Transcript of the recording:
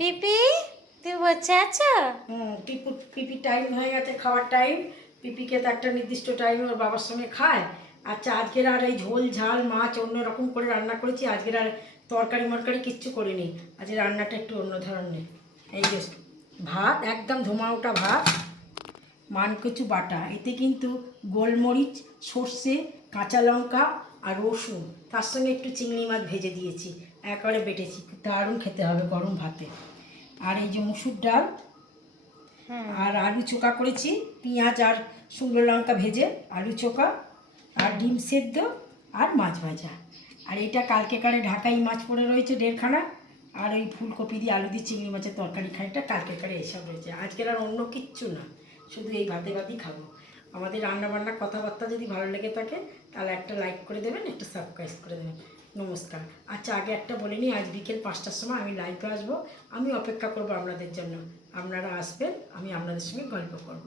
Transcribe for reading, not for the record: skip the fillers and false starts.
পিপি তুই বসে আছো? পিপি টাইম হয়ে গেছে, খাওয়ার টাইম। পিপিকে তো একটা নির্দিষ্ট টাইমে ওর বাবার সঙ্গে খায়। আচ্ছা, আজকের আর এই ঝোল ঝাল মাছ অন্য রকম করে রান্না করেছি। আজকের আর তরকারি মরকারি কিচ্ছু করিনি। আজকে রান্নাটা একটু অন্য ধরনের। এই যে ভাত, একদম ধোমা ওঠা ভাত, মানকচু বাটা, এতে কিন্তু গোলমরিচ, সর্ষে, কাঁচা লঙ্কা আর রসুন, তার সঙ্গে একটু চিংড়ি মাছ ভেজে দিয়েছি, একবারে বেটেছি। দারুণ খেতে হবে গরম ভাতে। আর এই যে মুসুর ডাল, আর আলু চোখা করেছি, পেঁয়াজ আর শুকনো লঙ্কা ভেজে আলু চোখা, আর ডিম সেদ্ধ, আর মাছ ভাজা। আর এটা কালকেকারে ঢাকাই মাছ পড়ে রয়েছে 1.5খানা। আর ওই ফুলকপি দিয়ে আলু দিয়ে চিংড়ি মাছের তরকারি খানিকটা কালকেকারে এসব রয়েছে। আজকের আর অন্য কিচ্ছু না, শুধু এই ভাতে ভাতই খাবো। আমাদের রান্নাবান্না কথাবার্তা যদি ভালো লেগে থাকে তাহলে একটা লাইক করে দেবেন, একটা সাবস্ক্রাইব করে দেবেন। নমস্কার। আচ্ছা, আগে একটা বলে নিই, আজ বিকেল 5টার সময় আমি লাইভে আসবো। আমি অপেক্ষা করব আপনাদের জন্য। আপনারা আসবেন, আমি আপনাদের সঙ্গে গল্প করব।